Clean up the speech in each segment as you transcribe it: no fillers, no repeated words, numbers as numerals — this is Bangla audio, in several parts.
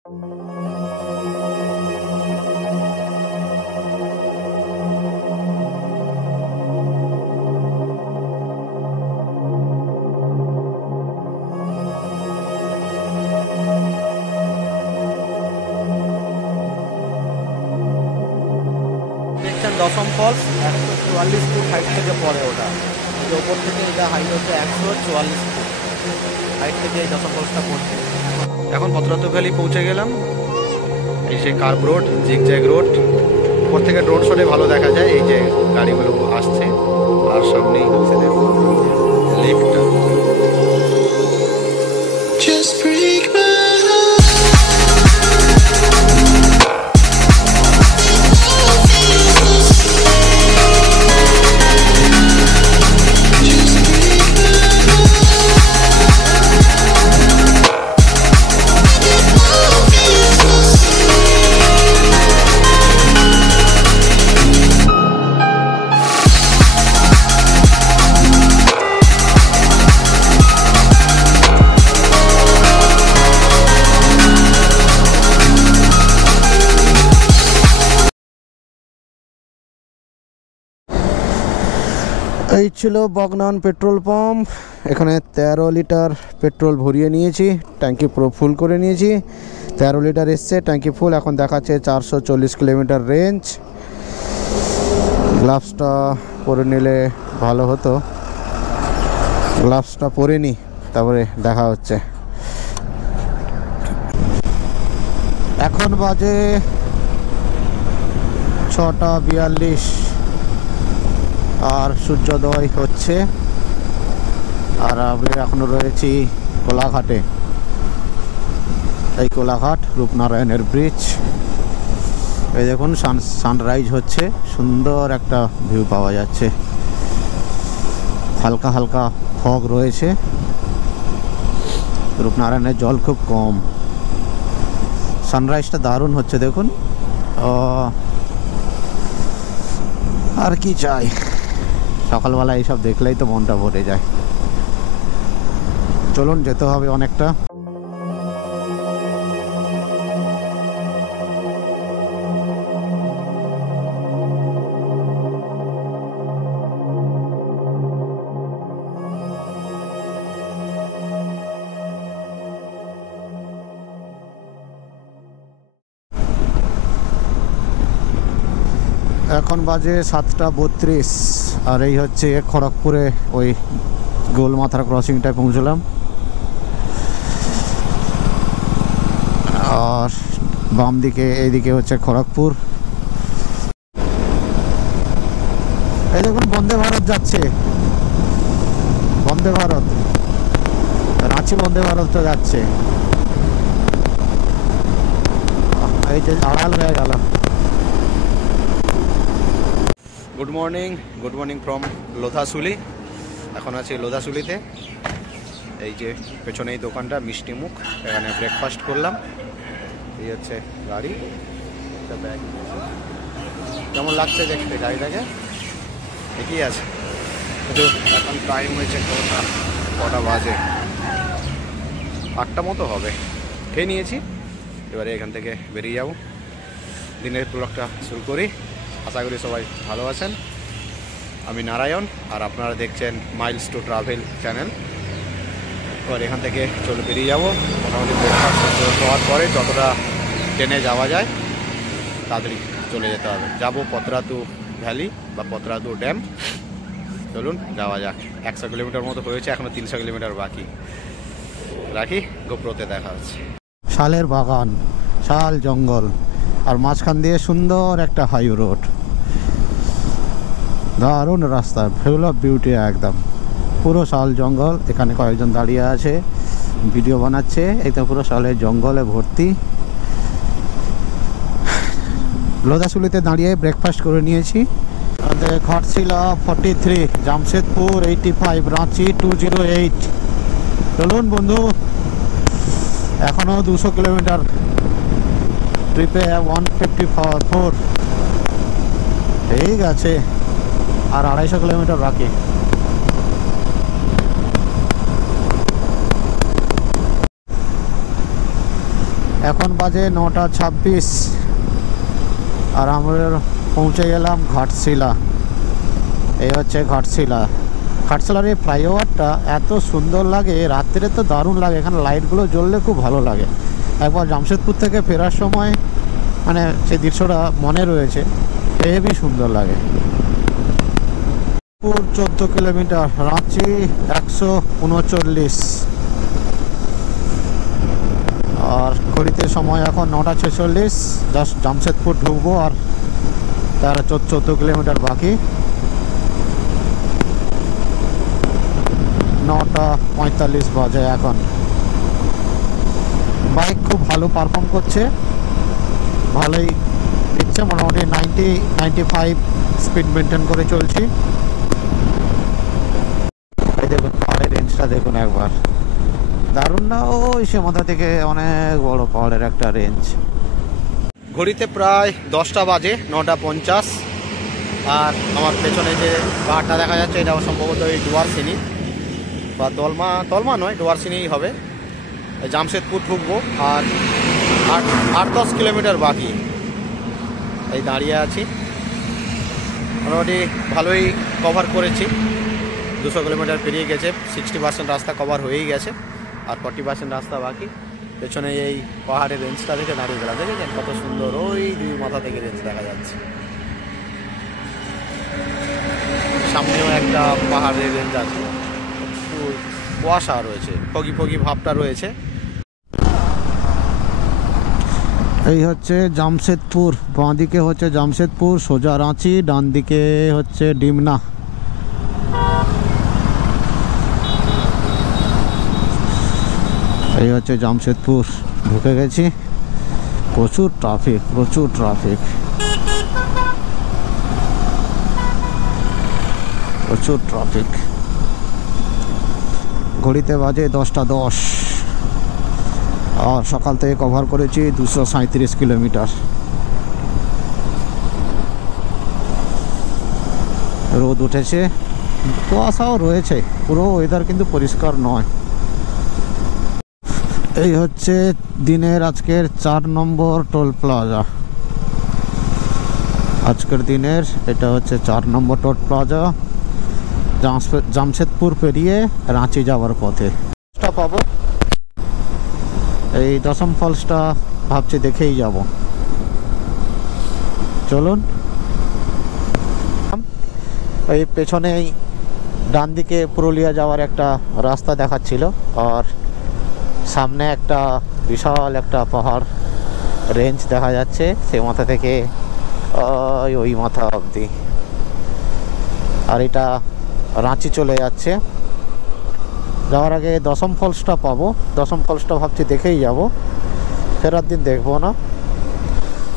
দেখছেন দশম ফলস 144 ফুট হাইট থেকে পড়ে ওটা, ওপর থেকে এটা হাইট হচ্ছে 144 ফুট হাইট থেকে এই দশম ফলসটা পড়ছে। এখন পত্রাতু ভ্যালি পৌঁছে গেলাম। এই যে কার্ভ রোড, জিগজ্যাগ রোড, উপর থেকে ড্রোন শটে ভালো দেখা যায় এই যে গাড়িগুলো আসছে, আর সামনেই হচ্ছে দেখুন লিফটটা। এই ছিল বগনান পেট্রোল পাম্প। এখানে 13 লিটার পেট্রোল ভরিয়ে নিয়েছি, ট্যাঙ্কি পুরো ফুল করে নিয়েছি। 13 লিটার এসছে, ট্যাঙ্কি ফুল। এখন দেখাচ্ছে 440 কিলোমিটার রেঞ্জ। গ্লাভসটা পরে নিলে ভালো হতো, গ্লাভসটা পরে নি, তারপরে দেখা হচ্ছে। এখন বাজে 6:42 আর সূর্যোদয় হচ্ছে। আর আমি এখনো রয়েছি কোলাঘাটে। এই কোলাঘাট রূপনারায়ণের ব্রিজ। এই দেখুন সানরাইজ হচ্ছে, সুন্দর একটা ভিউ পাওয়া যাচ্ছে। হালকা হালকা ফগ রয়েছে, রূপনারায়ণের জল খুব কম। সানরাইজটা দারুণ হচ্ছে দেখুন। আর কি চাই, সকালবেলা এইসব দেখলেই তো মনটা ভরে যায়। চলুন, যেতে হবে অনেকটা। এখন বাজে 7:32 আর এই হচ্ছে খড়গপুরে ওই গোলমাথার ক্রসিংটায় পৌঁছলাম। আর বাম দিকে এইদিকে হচ্ছে খড়গপুর। এই দেখুন বন্দে ভারত যাচ্ছে, বন্দে ভারত, রাঁচি বন্দে ভারতটা যাচ্ছে। এই যে আড়াল হয়ে গেল। Good morning from Lodhashuli. এখন আছি লোধাশুলিতে। এই যে পেছনে এই দোকানটা মিষ্টি মুখ, এখানে ব্রেকফাস্ট করলাম। এই হচ্ছে গাড়ি, ব্যাগ। কেমন লাগছে দেখতে গাড়িটাকে? ঠিকই আছে, কিন্তু এখন টাইম হয়েছে কটা বাজে, 8টা মতো হবে। খেয়ে নিয়েছি, এবারে এখান থেকে বেরিয়ে যাব। দিনের ব্লগটা শুরু করি। আশা করি সবাই ভালো আছেন। আমি নারায়ণ, আর আপনারা দেখছেন মাইলস টু ট্রাভেল চ্যানেল। এবার এখান থেকে চলে বেরিয়ে যাব। মোটামুটি ব্রেকফাস্ট হওয়ার পরে যতটা ট্রেনে যাওয়া যায় তাড়াতাড়ি চলে যেতে হবে। যাব পত্রাতু ভ্যালি বা পত্রাতু ড্যাম। চলুন যাওয়া যাক। 100 কিলোমিটার মতো হয়েছে, এখনও 300 কিলোমিটার বাকি। রাখি, গোপ্রোতে দেখা হচ্ছে। শালের বাগান, শাল জঙ্গল, আর মাঝখান দিয়ে সুন্দর একটা হাই রোড। দারুণ রাস্তা, ফুল অফ বিউটি একদম। পুরো শাল জঙ্গল। এখানে কয়েকজন দাঁড়িয়ে আছে, ভিডিও বানাচ্ছে। এই তো পুরো শালের জঙ্গলে ভর্তি। লোধাশুলিতে দাঁড়িয়ে ব্রেকফাস্ট করে নিয়েছি। আমাদের ঘাটশিলা 43, জামশেদপুর 85, রাঁচি 208। চলুন বন্ধু, এখনও 200 কিলোমিটার, ট্রিপে 154। ঠিক আছে, আর 250 কিলোমিটার বাকি। এখন বাজে 9:26 আর আমরা পৌঁছে গেলাম ঘাটশিলা। এই হচ্ছে ঘাটশিলা। ঘাটশিলার এই ফ্লাইওভারটা এত সুন্দর লাগে, রাত্রে তো দারুণ লাগে, এখানে লাইটগুলো জ্বললে খুব ভালো লাগে। একবার জামশেদপুর থেকে ফেরার সময় মানে সেই দৃশ্যটা মনে রয়েছে, হেবি সুন্দর লাগে। 14 কিলোমিটার, রাঁচি 139। আর ঘড়িতে সময় এখন 9:46, জাস্ট জামশেদপুর ঢুকবো আর তার 14 কিলোমিটার বাকি। 9:45 বাজে এখন। বাইক খুব ভালো পারফর্ম করছে, ভালোই দিচ্ছে, মোটামুটি 90-95 স্পিড মেনটেন করে চলছি। এই দেখুন পাহাড়ের রেঞ্জটা দেখুন একবার, দারুণ না? ওই সে মাথা থেকে অনেক বড় পাহাড়ের একটা রেঞ্জ। ঘড়িতে প্রায় 10টা বাজে, 9:50। আর আমার পেছনে যে পাহাড়টা দেখা যাচ্ছে এটা সম্ভবত এই ডুয়ারসিনি বা তলমা নয়, ডুয়ারসিনিই হবে। জামশেদপুর ঢুকবো আর 8-10 কিলোমিটার বাকি। এই দাঁড়িয়ে আছি, মোটামুটি ভালোই কভার করেছি। 200 কিলোমিটার পেরিয়ে গেছে, 60% রাস্তা কভার হয়েই গেছে আর 40% রাস্তা বাকি। পেছনে এই পাহাড়ের রেঞ্জটা দেখে দাঁড়িয়ে গেলাম, দেখেছেন কত সুন্দর, ওই দুই মাথা থেকে রেঞ্জ দেখা যাচ্ছে। সামনেও একটা পাহাড়ের রেঞ্জ আছে, কুয়াশা রয়েছে, ফগি ভাবটা রয়েছে। এই হচ্ছে জামশেদপুর, বাঁ দিকে হচ্ছে জামশেদপুর, সোজা রাঁচি, ডান দিকে হচ্ছে ডিমনা। এই হচ্ছে জামশেদপুর, ঢুকে গেছি। প্রচুর ট্রাফিক, প্রচুর ট্রাফিক, প্রচুর ট্রাফিক। ঘড়িতে বাজে 10:10 আর সকাল থেকে কভার করেছি 237 কিলোমিটার। রোদ উঠেছে, কুয়াশাও রয়েছে, পুরো ওয়েদার কিন্তু পরিষ্কার নয়। এই হচ্ছে দিনের আজকের 4 নম্বর টোল প্লাজা। আজকের দিনের এটা হচ্ছে 4 নম্বর টোল প্লাজা, জামশেদপুর পেরিয়ে রাঁচি যাওয়ার পথে। পাবো এই দশম ফলসটা, ভাবছি দেখেই যাব। চলুন। এই পেছনেই ডান দিকে পুরুলিয়া যাওয়ার একটা রাস্তা দেখাচ্ছিল আর সামনে একটা বিশাল একটা পাহাড় রেঞ্জ দেখা যাচ্ছে, সে মাথা থেকে ওই মাথা অবধি। আর এটা রাঁচি চলে যাচ্ছে। যাওয়ার আগে দশম ফলসটা পাবো, দশম ফলসটা ভাবছি দেখেই যাব, ফেরার দিন দেখবো না।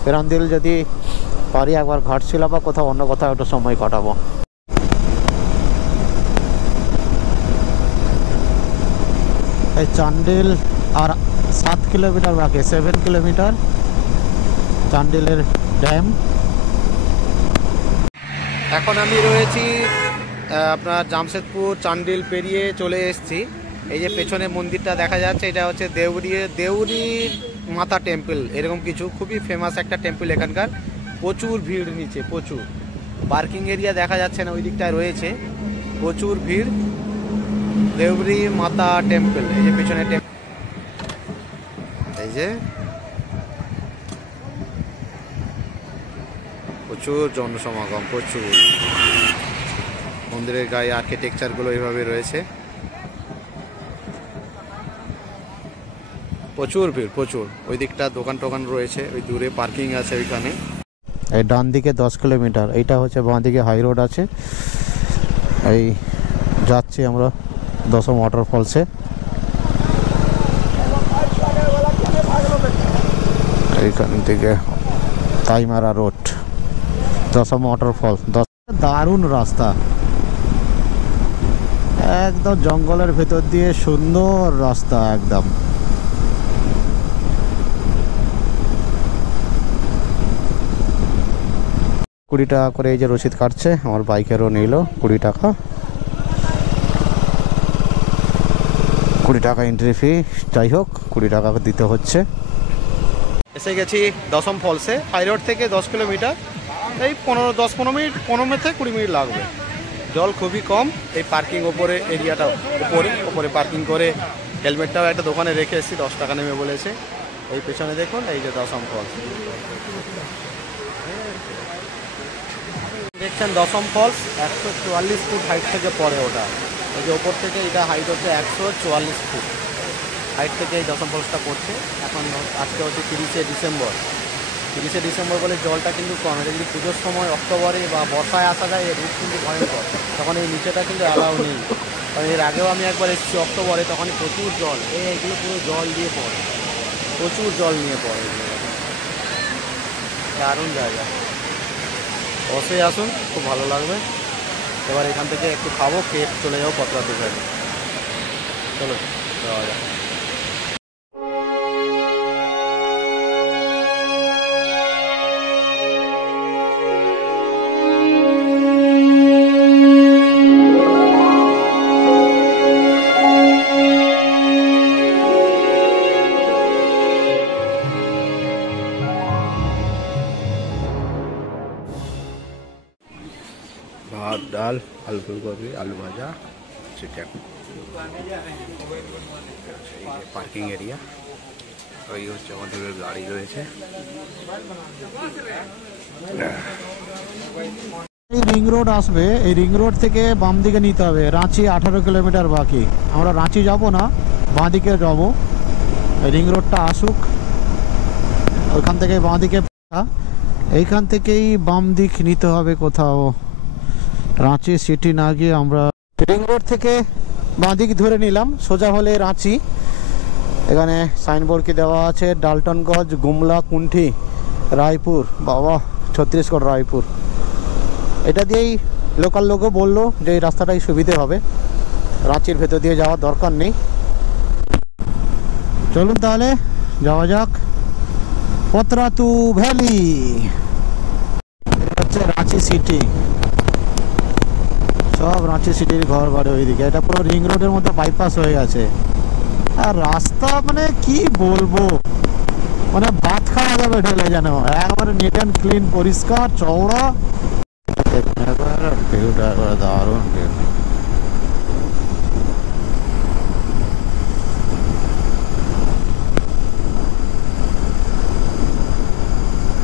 ফেরার দিন যদি পারি একবার ঘাটশিলা বা কোথাও অন্য কোথাও একটু সময় কাটাবো। এই চান্ডিল আর 7 কিলোমিটার বাকি, 7 কিলোমিটার চান্ডিলের ড্যাম। এখন আমি রয়েছি আপনার জামশেদপুর চান্ডিল পেরিয়ে চলে এসেছি। এই যে পেছনে মন্দিরটা দেখা যাচ্ছে, এটা হচ্ছে দেউরির মাতা টেম্পল, এরকম কিছু, খুবই ফেমাস একটা টেম্পল এখানকার। প্রচুর ভিড়, নিচে প্রচুর পার্কিং এরিয়া দেখা যাচ্ছে না, ওই দিকটায় রয়েছে প্রচুর ভিড়। দেউরি মাতা টেম্পল, এই যে পেছনে এই যে প্রচুর জনসমাগম, প্রচুর। মন্দিরের গায়ে আর্কিটেকচারগুলো এইভাবে রয়েছে, প্রচুর ভিড়, প্রচুর। ওই দিকটা দোকান টোকান রয়েছে, ওই দূরে পার্কিং আছে ওইখানে। এই ডান দিকে 10 কিলোমিটার, এইটা হচ্ছে বাঁ দিকে হাই রোড আছে। এই যাচ্ছি আমরা দশম ওয়াটারফলসে। এইখান থেকে তাইমারা রোড, দশম ওয়াটারফল। দারুণ রাস্তা, একদম জঙ্গলের ভেতর দিয়ে সুন্দর রাস্তা একদম। $20 করে এই যে রসিদ কাটছে, আমার বাইকেরও নিল 20 টাকা। 20 টাকা এন্ট্রি ফি, যাই হোক 20 টাকা দিতে হচ্ছে। এসে গেছি দশম ফলসে। হাই রোড থেকে 10 কিলোমিটার, এই 10-15 মিনিট, 15 থেকে 20 মিনিট লাগবে। জল খুবই কম। এই পার্কিং ওপরে এরিয়াটা ওপরে পার্কিং করে হেলমেটটাও একটা দোকানে রেখে এসেছি, 10 টাকা নেবে বলেছে। এই পেছনে দেখুন, এই যে দশম ফলস দেখছেন। দশম ফলস 144 ফুট হাইট থেকে পড়ে ওটা। এই যে ওপর থেকে এটা হাইট হচ্ছে 144 ফুট হাইট থেকে এই দশম ফলসটা পড়ছে। এখন আজকে হচ্ছে 30শে ডিসেম্বর বলে জলটা কিন্তু কম। এটা যদি পুজোর সময় অক্টোবরে বা বর্ষায় আসা যায়, এর রূপ কিন্তু ভয়ঙ্কর, তখন এই নিচেটা কিন্তু অ্যালাউ নেই। কারণ এর আগেও আমি একবার এসেছি অক্টোবরে, তখন প্রচুর জল, এইগুলো পুরো জল দিয়ে পড়ে, প্রচুর জল নিয়ে পড়ে। দারুণ জায়গা, অবশ্যই আসুন, খুব ভালো লাগবে। এবার এখান থেকে একটু খাবো, খেয়ে চলে যাবো পত্রাতু ভ্যালি। চলো যাওয়া যাক। ভাত, ডাল, আলু ফুলকপি, আলু ভাজা, চিকেন। পার্কিং এরিয়া, ওই হচ্ছে আমাদের গাড়ি রয়েছে। এই রিং রোড আসবে, এই রিং রোড থেকে বাম দিকে নিতে হবে। রাঁচি 18 কিলোমিটার বাকি। আমরা রাঁচি যাব না, বাঁ দিকে যাব। রিং রোডটা আসুক, ওইখান থেকে বাঁ দিকে, এইখান থেকেই বাম দিক নিতে হবে কোথাও। রাঁচি সিটি না গিয়ে আমরা রিং রোড থেকে বাঁ দিক ধরে নিলাম, সোজা হলে রাঁচি। এখানে সাইনবোর্ড কি দেওয়া আছে, ডালটনগঞ্জ, গুমলা, কুণ্ঠি, রায়পুর, বাবা ছত্তিশগড় রায়পুর। এটা দিয়েই লোকাল লোকও বললো যে এই রাস্তাটাই সুবিধে হবে, রাঁচির ভেতর দিয়ে যাওয়ার দরকার নেই। চলুন তাহলে যাওয়া যাক পত্রাতু ভ্যালি। এটা হচ্ছে রাঁচি সিটি, সব রাঁচি সিটির ঘর বাড়ি ওইদিকে। এটা পুরো রিং রোডের মধ্যে বাইপাস হয়ে গেছে। আর রাস্তা মানে কি বলবো, মানে ভাত খাওয়া যাবে ঢেলে, যেন একবারে নিট অ্যান্ড ক্লিন, পরিষ্কার, চওড়া। ভিউটা একবারে দারুণ ভিউ।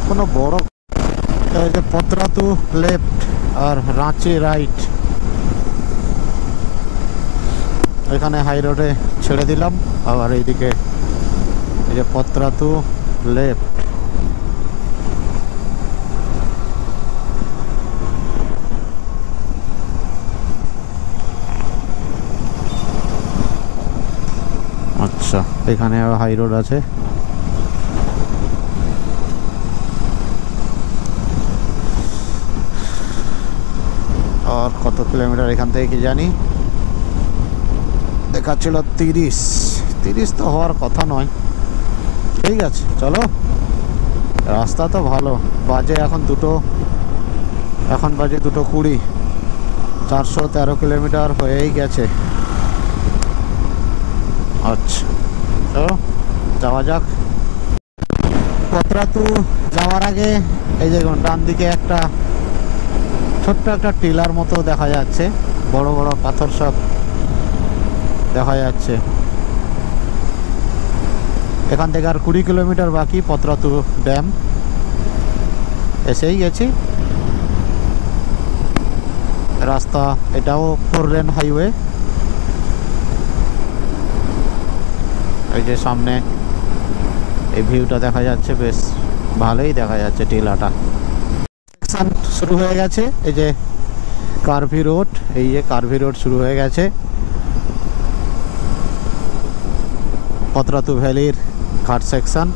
কোনো বড় পত্রাতু লেফট আর রাঁচি রাইট। এখানে হাই রোডে ছেড়ে দিলাম, আবার এইদিকে এই যে পত্রাতু লেফট। আচ্ছা, এখানে হাই রোড আছে। আর কত কিলোমিটার এখান থেকে কি জানি, দেখাচ্ছিল 30 তো হওয়ার কথা নয়। ঠিক আছে, চলো। রাস্তা তো ভালো। বাজে এখন 2টো, এখন বাজে 2:20। 413 কিলোমিটার হয়েই গেছে। আচ্ছা, চলো যাওয়া যাক। পত্রাতু যাওয়ার আগে এই যে ডান দিকে একটা ছোট্ট একটা টিলার মতো দেখা যাচ্ছে, বড় বড় পাথর সব দেখা যাচ্ছে। এখান থেকে আর 20 কিলোমিটার বাকি পত্রাতু ড্যাম। এসেই গেছি। রাস্তা এটাও 4 লেন হাইওয়ে। এই যে সামনে এই ভিউটা দেখা যাচ্ছে, বেশ ভালোই দেখা যাচ্ছে টিলাটা। শুরু হয়ে গেছে, এই যে কার্ভি রোড, এই যে কার্ভি রোড শুরু হয়ে গেছে। পত্রাতু ভ্যালির ঘাট সেকশন।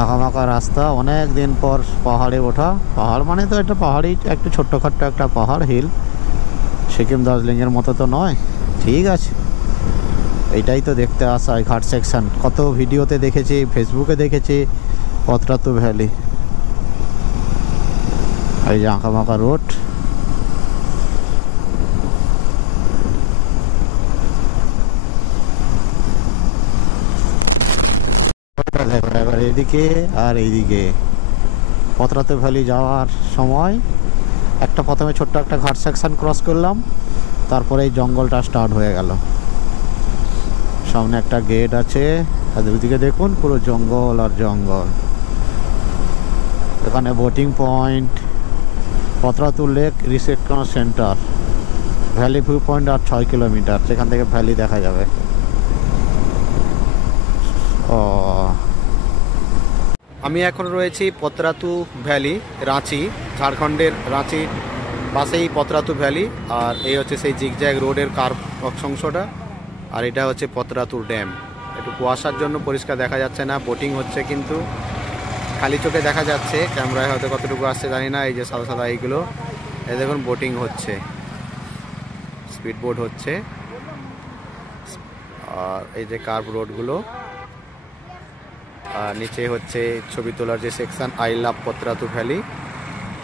আঁকামাকা রাস্তা, অনেক দিন পর পাহাড়ে ওঠা। পাহাড় মানে তো এটা পাহাড়ি, একটু ছোট্টখাট্ট একটা পাহাড়, হিল। সিকিম দার্জিলিংয়ের মতো তো নয়। ঠিক আছে, এইটাই তো দেখতে আসা, ঘাট সেকশন। কত ভিডিওতে দেখেছি, ফেসবুকে দেখেছি পত্রাতু ভ্যালি। এই যে আঁকামাকা রোড। এদিকে আর এইদিকে পতরাতু ভ্যালি যাওয়ার সময় একটা প্রথমে ছোট্ট একটা ঘাট সেকশন ক্রস করলাম, তারপরে এই জঙ্গলটা স্টার্ট হয়ে গেল। সামনে একটা গেট আছে, আর দুদিকে দেখুন পুরো জঙ্গল আর জঙ্গল। এখানে boating point, Patratu lake reception centre, valley view point আর 6 কিলোমিটার, সেখান থেকে ভ্যালি দেখা যাবে। ও আমি এখন রয়েছি পতরাতু ভ্যালি, রাঁচি, ঝাড়খণ্ডের রাঁচির পাশেই পতরাতু ভ্যালি। আর এই হচ্ছে সেই জিগজ্যাগ রোডের কার্ভ অংশটা, আর এটা হচ্ছে পতরাতু ড্যাম। একটু কুয়াশার জন্য পরিষ্কার দেখা যাচ্ছে না, বোটিং হচ্ছে কিন্তু খালি চোখে দেখা যাচ্ছে, ক্যামেরায় হয়তো কতটুকু আসছে জানি না। এই যে সাদা সাদা এইগুলো, এই দেখুন বোটিং হচ্ছে, স্পিড বোট হচ্ছে। আর এই যে কার্ভ রোডগুলো, আর নিচে হচ্ছে ছবি তোলার যে সেকশন, আই লাভ পতরাতু ভ্যালি।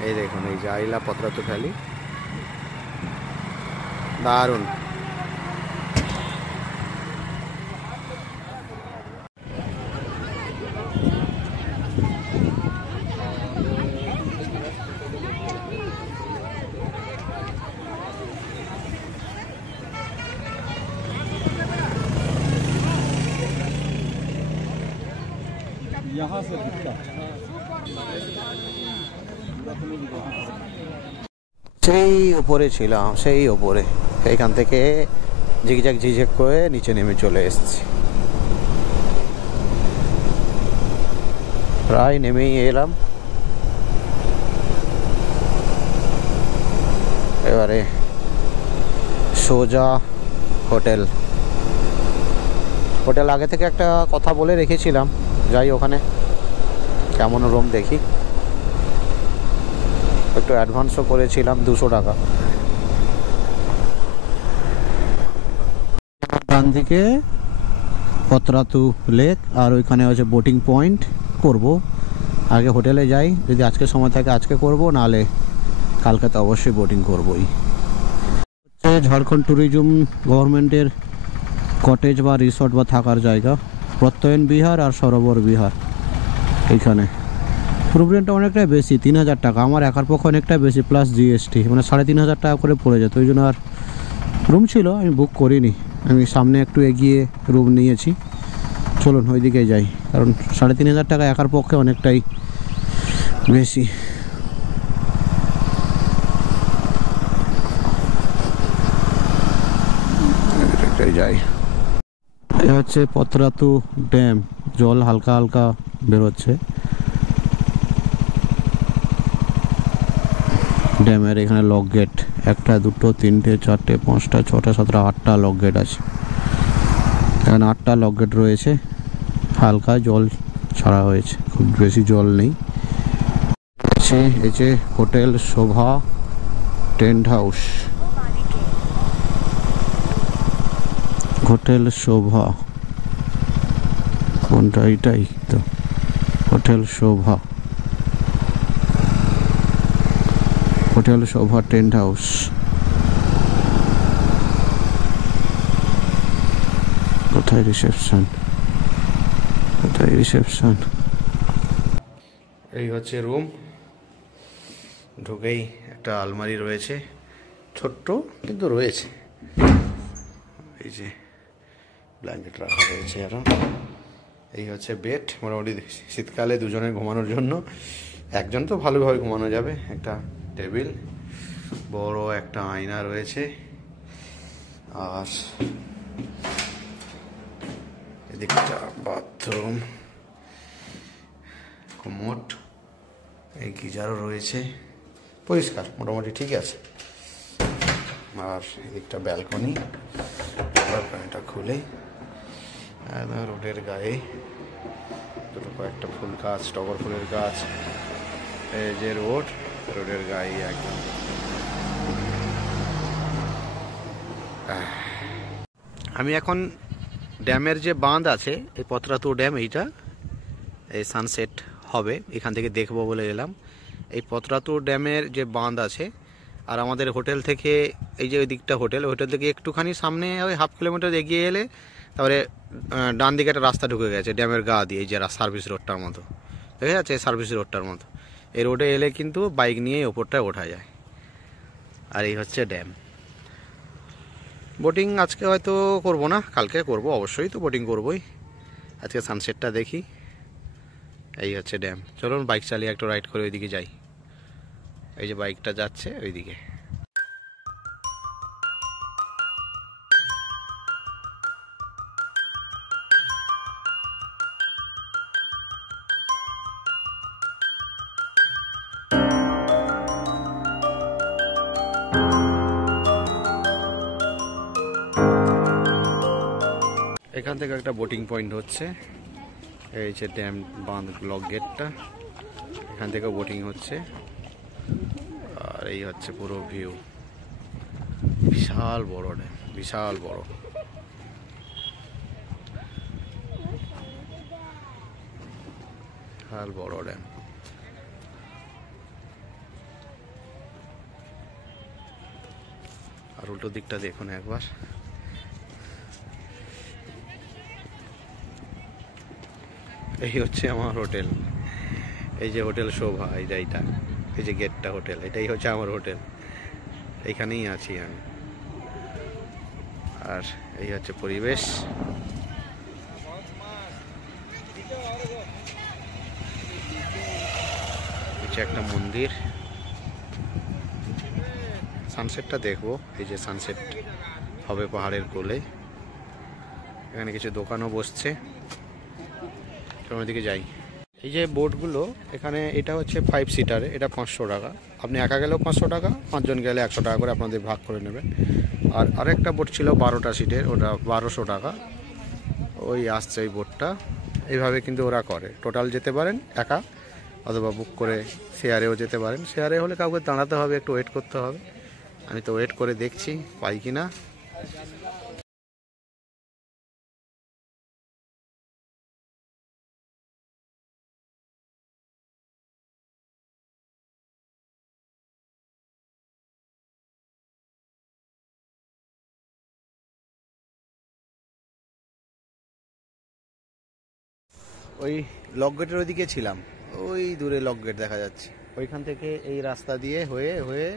এই দেখুন, এই যে আই লাভ পতরাতু ভ্যালি, দারুণ। সেই ওপরে ছিলাম, সেই ওপরে, এইখান থেকে ঝিকঝ্যাক ঝিকঝ্যাক করে নিচে নেমে চলে এসেছি। প্রায় নেমেই এলাম। এবারে সোজা হোটেল। আগে থেকে একটা কথা বলে রেখেছিলাম, যাই ওখানে কেমন রুম দেখি। একটু অ্যাডভান্সও করেছিলাম 200 টাকা। ডান দিকে পতরাতু লেক, আর ওইখানে হচ্ছে বোটিং পয়েন্ট করব। আগে হোটেলে যাই, যদি আজকে সময় থাকে আজকে করব, নাহলে কালকে তো অবশ্যই বোটিং করবই। ঝাড়খণ্ড ট্যুরিজম গভর্নমেন্টের কটেজ বা রিসর্ট বা থাকার জায়গা, প্রত্যয়ন বিহার আর সরোবর বিহার। এইখানে রুম রেন্টটা অনেকটাই বেশি, 3000 টাকা। আমার একার পক্ষে অনেকটাই বেশি, প্লাস জিএসটি, মানে 3500 টাকা করে পড়ে যেত। ওই জন্য আর রুম ছিল, আমি বুক করিনি। আমি সামনে একটু এগিয়ে রুম নিয়েছি। চলুন ওইদিকে যাই, কারণ 3500 টাকা একার পক্ষে অনেকটাই বেশি। যাই, এ হচ্ছে পতরাতু ড্যাম। জল হালকা হালকা বেরোচ্ছে ড্যামের। এখানে লক গেট 1টা 2টো 3টে 4টে 5টা 6টা 7টা 8টা লক গেট আছে। এখানে 8টা লক গেট রয়েছে। হালকা জল ছাড়া হয়েছে, খুব বেশি জল নেই। এই যে হোটেল শোভা টেন্ট হাউস, হোটেল শোভা কোনটা? এটাই তো হোটেল শোভা, হোটেল শোভা টেন্ট হাউস। কোথায় রিসেপশন? কোথায় রিসেপশন? এই হচ্ছে রুম। ঢুকেই একটা আলমারি রয়েছে, ছোট্ট কিন্তু রয়েছে। এই যে ব্ল্যাঙ্কেট রাখা রয়েছে আরো। এই হচ্ছে বেড, মোটামুটি শীতকালে দুজনের ঘুমানোর জন্য। একজন তো ভালোভাবে ঘুমানো যাবে। একটা টেবিল, বড় একটা আয়না রয়েছে, আর এদিকটা বাথরুম, কমোড, এই গিজারও রয়েছে, পরিষ্কার মোটামুটি ঠিক আছে। আর এদিকটা ব্যালকনি, ব্যালকনিটা খুলে একদম রোডের গায়ে দুটো কয়েকটা ফুল গাছ, টগর ফুলের গাছ। এই যে রোডের গায়ে একদম। আমি এখন ড্যামের যে বাঁধ আছে, এই পতরাতু ড্যাম, এইটা এই সানসেট হবে এখান থেকে দেখবো বলে এলাম। এই পতরাতু ড্যামের যে বাঁধ আছে, আর আমাদের হোটেল থেকে এই যে ওই দিকটা হোটেল থেকে একটুখানি সামনে ওই 1/2 কিলোমিটার এগিয়ে এলে তারপরে ডান দিকে একটা রাস্তা ঢুকে গেছে ড্যামের গা দিয়ে, এই যে সার্ভিস রোডটার মতো দেখা যাচ্ছে, সার্ভিস রোডটার মতো। এই রোডে এলে কিন্তু বাইক নিয়ে ওপরটায় ওঠা যায়। আর এই হচ্ছে ড্যাম। বোটিং আজকে হয়তো করব না, কালকে করব, অবশ্যই তো বোটিং করবই। আজকে সানসেটটা দেখি। এই হচ্ছে ড্যাম। চলুন বাইক চালিয়ে একটু রাইড করে ওইদিকে যাই। এই যে বাইকটা যাচ্ছে ওইদিকে। এখান থেকে একটা বোটিং পয়েন্ট হচ্ছে, এই যে ড্যাম বাঁধ লক গেটটা, এখান থেকে বোটিং হচ্ছে। আর এই হচ্ছে পুরো ভিউ, বিশাল বড় ড্যাম, বিশাল বড়। বিশাল বড় ড্যাম। আর উল্টো দিকটা দেখুন একবার। এই হচ্ছে আমার হোটেল, এই যে হোটেল শোভা, এই যে এইটা, এই যে গেটটা হোটেল, এটাই হচ্ছে আমার হোটেল, এইখানেই আছি আমি। আর এই হচ্ছে পরিবেশ। একটা মন্দির, সানসেটটা দেখবো। এই যে সানসেট হবে পাহাড়ের কোলে, এখানে কিছু দোকানও বসছে। ওদিকে যাই। এই যে বোটগুলো এখানে, এটা হচ্ছে 5 সিটারে, এটা 500 টাকা। আপনি একা গেলেও 500 টাকা, 5 জন গেলে 100 টাকা করে আপনাদের ভাগ করে নেবেন। আর আরেকটা বোট ছিল 12টা সিটের, ওটা 1200 টাকা। ওই আসছে ওই বোটটা। এইভাবে কিন্তু ওরা করে, টোটাল যেতে পারেন একা, অথবা বুক করে শেয়ারেও যেতে পারেন। শেয়ারে হলে কাউকে দাঁড়াতে হবে, একটু ওয়েট করতে হবে। আমি তো ওয়েট করে দেখছি পাই কি না। ওই লক গেটের ওইদিকে ছিলাম, ওই দূরে লক গেট দেখা যাচ্ছে। ওইখান থেকে এই রাস্তা দিয়ে হয়ে হয়ে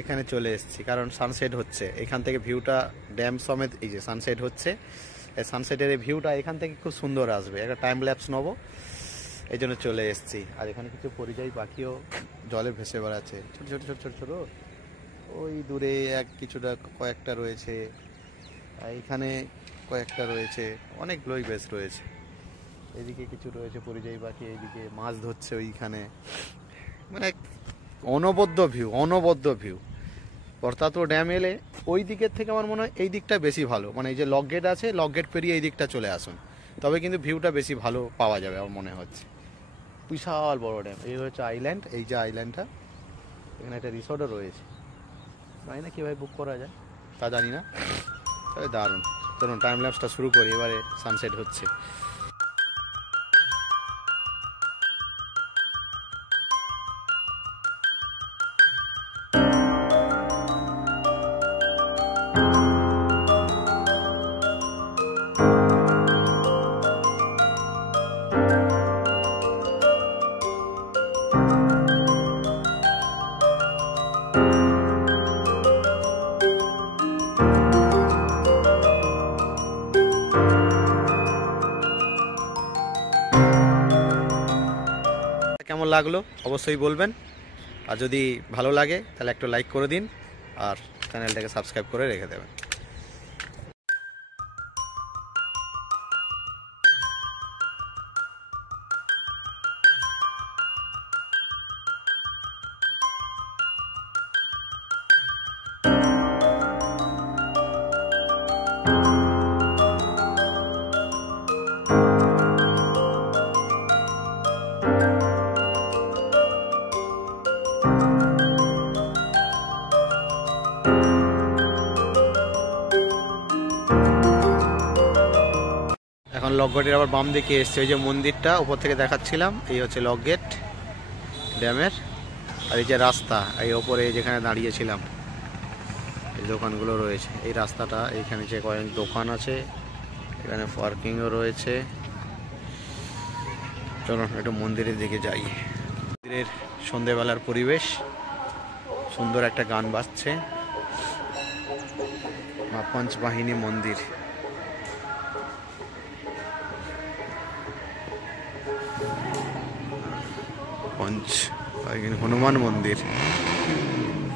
এখানে চলে এসেছি, কারণ সানসেট হচ্ছে এখান থেকে। ভিউটা ড্যাম সমেত এই যে সানসেট হচ্ছে, এই সানসেটের এই ভিউটা এখান থেকে খুব সুন্দর আসবে। একটা টাইম ল্যাপস নেবো, এই জন্য চলে এসেছি। আর এখানে কিছু পরিযায়ী পাখিও জলে ভেসে বেড়াচ্ছে, ছোট ছোট ছোট ছোট ছোট। ওই দূরে কিছুটা কয়েকটা রয়েছে, এইখানে কয়েকটা রয়েছে, অনেকগুলোই বেশ রয়েছে। এদিকে কিছু রয়েছে পরিযায়ী পাখি, এইদিকে মাছ ধরছে ওইখানে। মানে অনবদ্য ভিউ, অনবদ্য ভিউ। অর্থাৎ ড্যাম এলে ওই দিকের থেকে আমার মনে হয় এই দিকটা বেশি ভালো। মানে এই যে লক গেট আছে, লক গেট পেরিয়ে এই দিকটা চলে আসুন, তবে কিন্তু ভিউটা বেশি ভালো পাওয়া যাবে আমার মনে হচ্ছে। বিশাল বড় ড্যাম। এই হচ্ছে আইল্যান্ড, এই যে আইল্যান্ডটা, এখানে একটা রিসোর্টও রয়েছে। জানি না কীভাবে বুক করা যায়, তা জানি না, তবে দারুণ। চলুন টাইম ল্যাপসটা শুরু করি, এবারে সানসেট হচ্ছে। কেমন লাগলো অবশ্যই বলবেন। আর যদি ভালো লাগে তাহলে একটু লাইক করে দিন, আর চ্যানেলটাকে সাবস্ক্রাইব করে রেখে দেবেন। এখন লক গেটের আবার বাম দিকে এসছে, ওই যে মন্দিরটা উপর থেকে দেখাচ্ছিলাম, এই হচ্ছে লক গেট ড্যামের। আর এই যে রাস্তা, এই ওপরে যেখানে দাঁড়িয়েছিলাম, এই দোকানগুলো রয়েছে, এই রাস্তাটা, এইখানে যে কয়েক দোকান আছে, এখানে পার্কিংও রয়েছে। চলো একটু মন্দিরের দিকে যাই। মন্দিরের সন্ধেবেলার পরিবেশ, সুন্দর একটা গান বাজছে। মা পঞ্চবাহিনী মন্দির। হনুমান মন্দির,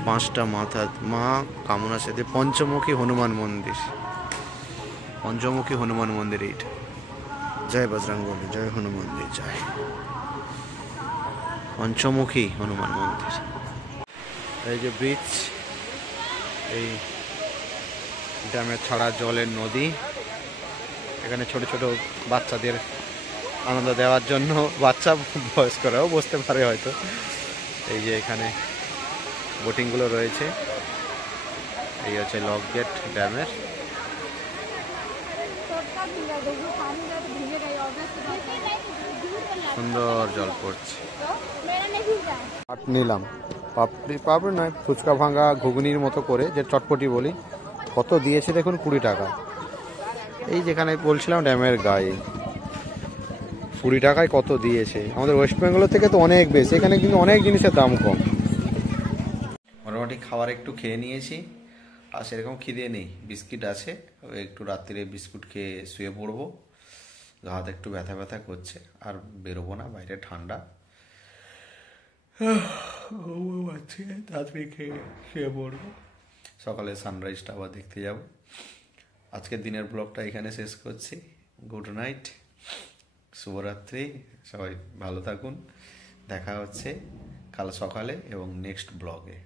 5টা মাথা মা কামনা সাথে পঞ্চমুখী হনুমান মন্দির, পঞ্চমুখী হনুমান মন্দির এইটা। জয় বজরংবলী, জয় হনুমান জয়। পঞ্চমুখী হনুমান মন্দির। এই যে ব্রিজ, এই ড্যামের ছাড়া জলের নদী। এখানে ছোট ছোট বাচ্চাদের আনন্দ দেওয়ার জন্য, বাচ্চা বয়স্করাও বসতে পারে হয়তো। এই যে এখানে বোটিংগুলো রয়েছে। এই হচ্ছে লক গেট ড্যামের। সুন্দর জল পড়ছে। পাট নিলাম, পাপড়ি নয়, ফুচকা ভাঙা ঘুগনির মতো করে, যে চটপটি বলি। কত দিয়েছে দেখুন, 20 টাকা। এই যেখানে বলছিলাম ড্যামের গায়ে 20 টাকায় কত দিয়েছে। আমাদের ওয়েস্ট বেঙ্গলের থেকে তো অনেক বেশি, এখানে কিন্তু অনেক জিনিসের দাম কম। মোটামুটি খাবার একটু খেয়ে নিয়েছি, আর সেরকম খিদে নেই। বিস্কিট আছে, একটু রাত্রিরে বিস্কুট খেয়ে শুয়ে পড়বো। গা হাতে একটু ব্যথা ব্যথা করছে, আর বেরোবো না, বাইরে ঠান্ডা। তাড়াতাড়ি খেয়ে শুয়ে পড়বো, সকালে সানরাইজটা আবার দেখতে যাব। আজকের দিনের ব্লগটা এখানে শেষ করছি। গুড নাইট, শুভরাত্রি, সবাই ভালো থাকুন। দেখা হচ্ছে কাল সকালে এবং নেক্সট ব্লগে।